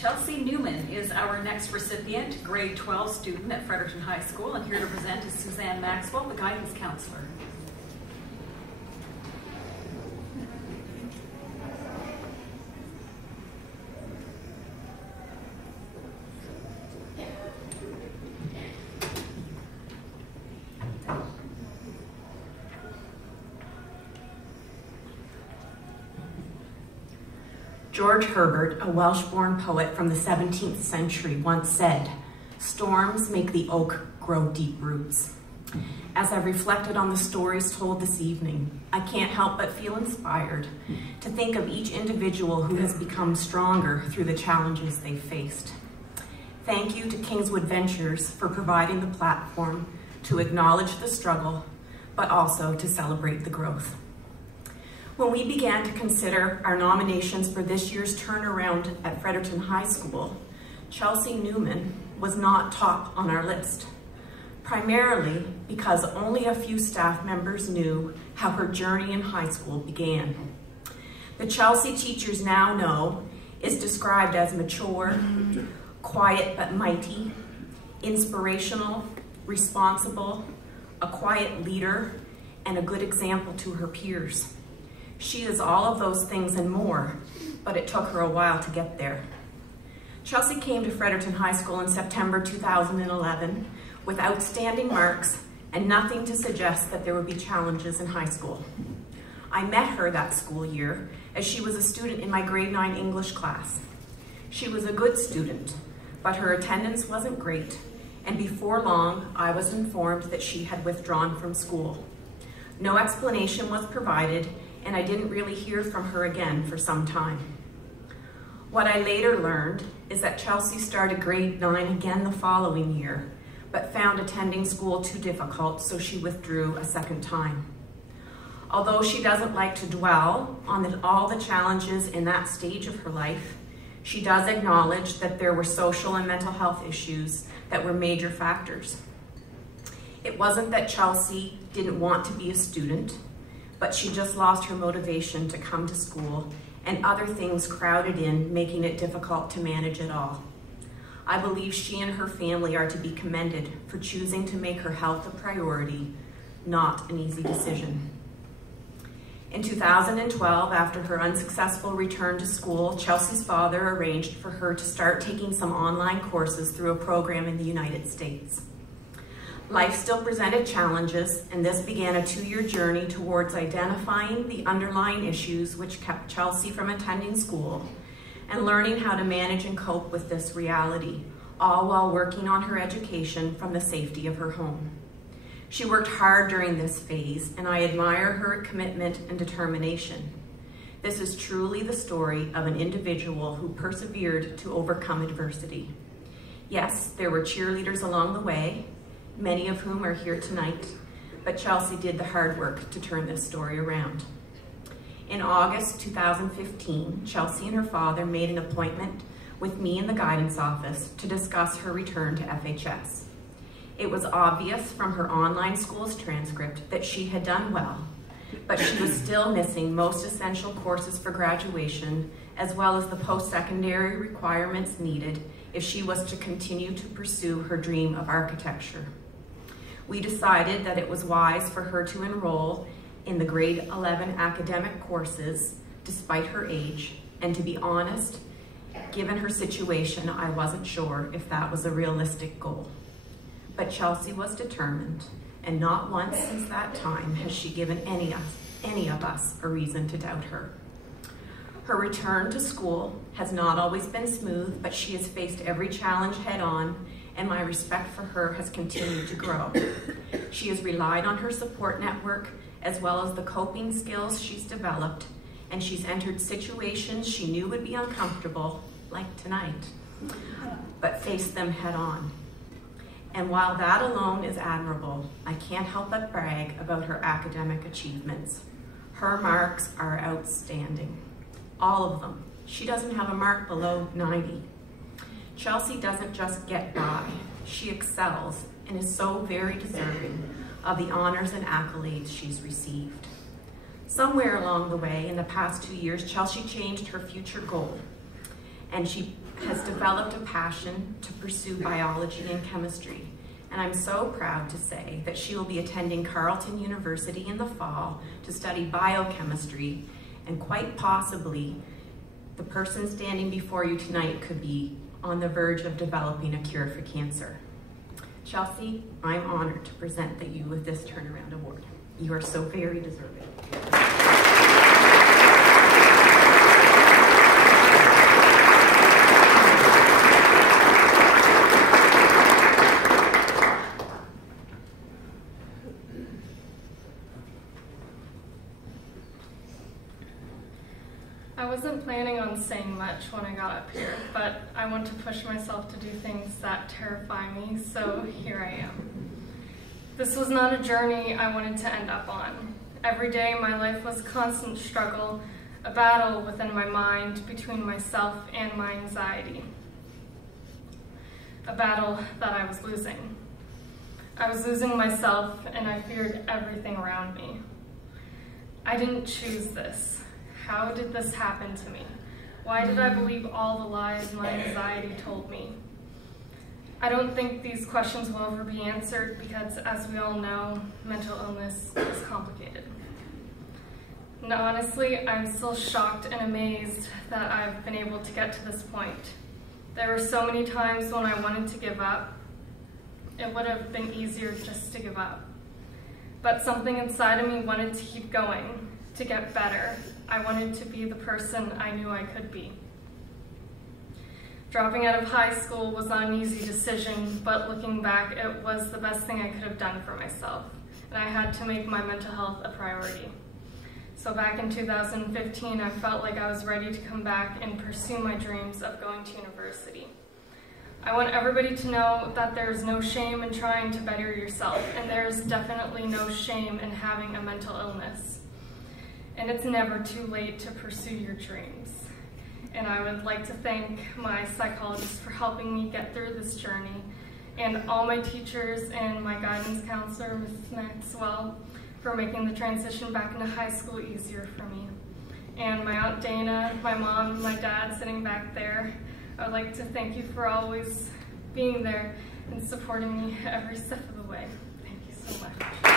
Chelsea Newman is our next recipient, grade 12 student at Fredericton High School, and here to present is Suzanne Maxwell, the guidance counselor. George Herbert, a Welsh-born poet from the 17th century, once said, "Storms make the oak grow deep roots." As I reflected on the stories told this evening, I can't help but feel inspired to think of each individual who has become stronger through the challenges they faced. Thank you to Kingswood Ventures for providing the platform to acknowledge the struggle, but also to celebrate the growth. When we began to consider our nominations for this year's turnaround at Fredericton High School, Chelsea Newman was not top on our list, primarily because only a few staff members knew how her journey in high school began. The Chelsea teachers now know is described as mature, quiet but mighty, inspirational, responsible, a quiet leader, and a good example to her peers. She is all of those things and more, but it took her a while to get there. Chelsea came to Fredericton High School in September 2011 with outstanding marks and nothing to suggest that there would be challenges in high school. I met her that school year as she was a student in my grade 9 English class. She was a good student, but her attendance wasn't great, and before long, I was informed that she had withdrawn from school. No explanation was provided, and I didn't really hear from her again for some time. What I later learned is that Chelsea started grade 9 again the following year, but found attending school too difficult, so she withdrew a second time. Although she doesn't like to dwell on all the challenges in that stage of her life, she does acknowledge that there were social and mental health issues that were major factors. It wasn't that Chelsea didn't want to be a student, but she just lost her motivation to come to school, and other things crowded in, making it difficult to manage it all. I believe she and her family are to be commended for choosing to make her health a priority, not an easy decision. In 2012, after her unsuccessful return to school, Chelsea's father arranged for her to start taking some online courses through a program in the United States. Life still presented challenges, and this began a 2-year journey towards identifying the underlying issues which kept Chelsea from attending school and learning how to manage and cope with this reality, all while working on her education from the safety of her home. She worked hard during this phase, and I admire her commitment and determination. This is truly the story of an individual who persevered to overcome adversity. Yes, there were cheerleaders along the way, many of whom are here tonight, but Chelsea did the hard work to turn this story around. In August 2015, Chelsea and her father made an appointment with me in the guidance office to discuss her return to FHS. It was obvious from her online school's transcript that she had done well, but she was still missing most essential courses for graduation, as well as the post-secondary requirements needed if she was to continue to pursue her dream of architecture. We decided that it was wise for her to enroll in the grade 11 academic courses despite her age, and to be honest, given her situation, I wasn't sure if that was a realistic goal. But Chelsea was determined, and not once since that time has she given any of us a reason to doubt her. Her return to school has not always been smooth, but she has faced every challenge head on, and my respect for her has continued to grow. She has relied on her support network as well as the coping skills she's developed, and she's entered situations she knew would be uncomfortable, like tonight, but faced them head on. And while that alone is admirable, I can't help but brag about her academic achievements. Her marks are outstanding, all of them. She doesn't have a mark below 90. Chelsea doesn't just get by, she excels and is so very deserving of the honors and accolades she's received. Somewhere along the way in the past 2 years, Chelsea changed her future goal. and she has developed a passion to pursue biology and chemistry. And I'm so proud to say that she will be attending Carleton University in the fall to study biochemistry, and quite possibly the person standing before you tonight could be on the verge of developing a cure for cancer. Chelsea, I'm honored to present you with this Turnaround Award. You are so very deserving. I wasn't planning on saying much when I got up here, but I want to push myself to do things that terrify me, so here I am. This was not a journey I wanted to end up on. Every day my life was a constant struggle, a battle within my mind between myself and my anxiety. A battle that I was losing. I was losing myself, and I feared everything around me. I didn't choose this. How did this happen to me? Why did I believe all the lies my anxiety told me? I don't think these questions will ever be answered because, as we all know, mental illness is complicated. And honestly, I'm still shocked and amazed that I've been able to get to this point. There were so many times when I wanted to give up. It would have been easier just to give up. But something inside of me wanted to keep going, to get better. I wanted to be the person I knew I could be. Dropping out of high school was not an easy decision, but looking back, it was the best thing I could have done for myself, and I had to make my mental health a priority. So back in 2015, I felt like I was ready to come back and pursue my dreams of going to university. I want everybody to know that there's no shame in trying to better yourself, and there's definitely no shame in having a mental illness. And it's never too late to pursue your dreams. And I would like to thank my psychologist for helping me get through this journey, and all my teachers and my guidance counselor, Mrs. Maxwell, for making the transition back into high school easier for me. And my Aunt Dana, my mom, and my dad sitting back there, I would like to thank you for always being there and supporting me every step of the way. Thank you so much.